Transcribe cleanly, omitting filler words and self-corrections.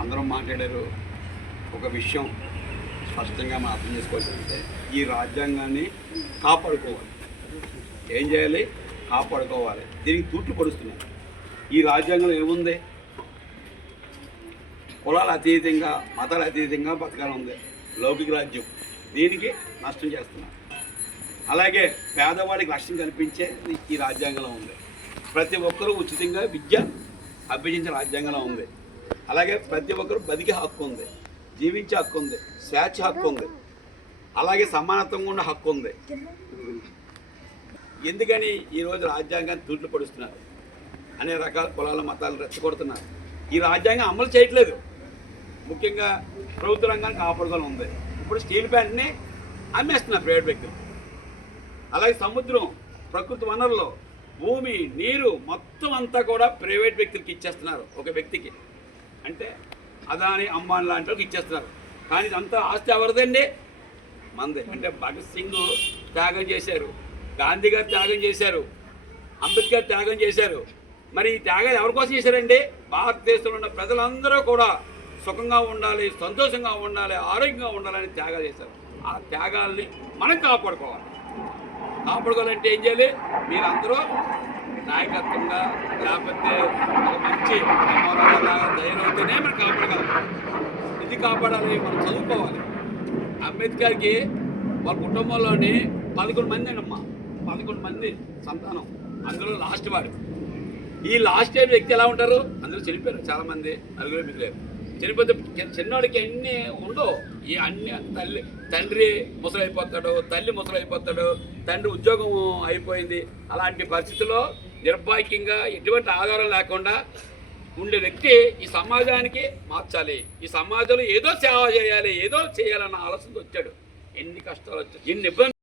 అందరూ మాట్లాడారు. ఒక విషయం స్పష్టంగా మనం అర్థం చేసుకోవాల్సిందంటే ఈ రాజ్యాంగాన్ని కాపాడుకోవాలి. ఏం చేయాలి? కాపాడుకోవాలి. దీనికి తూట్లు పడుస్తున్నారు. ఈ రాజ్యాంగంలో ఏముంది? కులాల అతీతంగా, మతాల అతీతంగా బతకాలని ఉంది. లౌకిక రాజ్యం. దీనికి నష్టం చేస్తున్నారు. అలాగే పేదవాడికి రక్షణ కల్పించే ఈ రాజ్యాంగంలో ఉంది. ప్రతి ఒక్కరూ ఉచితంగా విద్య అభ్యసించే రాజ్యాంగంలో ఉంది. అలాగే ప్రతి ఒక్కరూ బతికే హక్కు ఉంది, జీవించే హక్కు ఉంది, స్వేచ్ఛ హక్కు ఉంది, అలాగే సమానత్వంగా ఉన్న హక్కు ఉంది. ఎందుకని ఈరోజు రాజ్యాంగాన్ని తూట్లు పడుస్తున్నారు? అనేక రకాల కులాల మతాలను రెచ్చగొడుతున్నారు. ఈ రాజ్యాంగం అమలు చేయట్లేదు. ముఖ్యంగా ప్రభుత్వ రంగాన్ని కాపాడుకోవాలని ఉంది. ఇప్పుడు స్టీల్ ప్లాంట్ని అమ్మేస్తున్నారు ప్రైవేట్ వ్యక్తులు. అలాగే సముద్రం, ప్రకృతి వనరులు, భూమి, నీరు మొత్తం అంతా కూడా ప్రైవేట్ వ్యక్తులకి ఇచ్చేస్తున్నారు. ఒక వ్యక్తికి అంటే అదాని, అంబానీ లాంటి వాళ్ళకి ఇచ్చేస్తున్నారు. కానీ ఇదంతా ఆస్తి ఎవరిదండి? మంది. అంటే భగత్ సింగ్ త్యాగం చేశారు, గాంధీ గారు త్యాగం చేశారు, అంబేద్కర్ త్యాగం చేశారు. మరి ఈ త్యాగాలు ఎవరి కోసం చేశారండి? భారతదేశంలో ఉన్న ప్రజలందరూ కూడా సుఖంగా ఉండాలి, సంతోషంగా ఉండాలి, ఆరోగ్యంగా ఉండాలని త్యాగాలు చేశారు. ఆ త్యాగాల్ని మనం కాపాడుకోవాలి. కాపాడుకోవాలంటే ఏం చేయాలి? మీరందరూ నాయకత్వంగా, లేకపోతే ఒక మంచి ధైర్యంతోనే మనం కాపాడగలం. ఇది కాపాడాలి, మనం చదువుకోవాలి. అంబేద్కర్కి వాళ్ళ కుటుంబంలోని 11 మంది అమ్మా, 11 మంది సంతానం. అందులో లాస్ట్ వాడు. ఈ లాస్ట్ అయిన వ్యక్తి ఎలా ఉంటారు? అందులో చనిపోయారు చాలామంది, నలుగురు మిగిలేరు. చనిపోతే చిన్నవాడికి అన్నీ ఉండవు. ఈ అన్ని తండ్రి ముసలైపోతాడు, తల్లి ముసలైపోతాడు, తండ్రి ఉద్యోగం అయిపోయింది. అలాంటి పరిస్థితుల్లో నిర్భాగ్యంగా ఎటువంటి ఆధారం లేకుండా ఉండే వ్యక్తి ఈ సమాజానికి మార్చాలి, ఈ సమాజంలో ఏదో సేవ చేయాలి, ఏదో చేయాలన్న ఆలోచనతో వచ్చాడు. ఎన్ని కష్టాలు వచ్చాయి, ఎన్ని ఇబ్బంది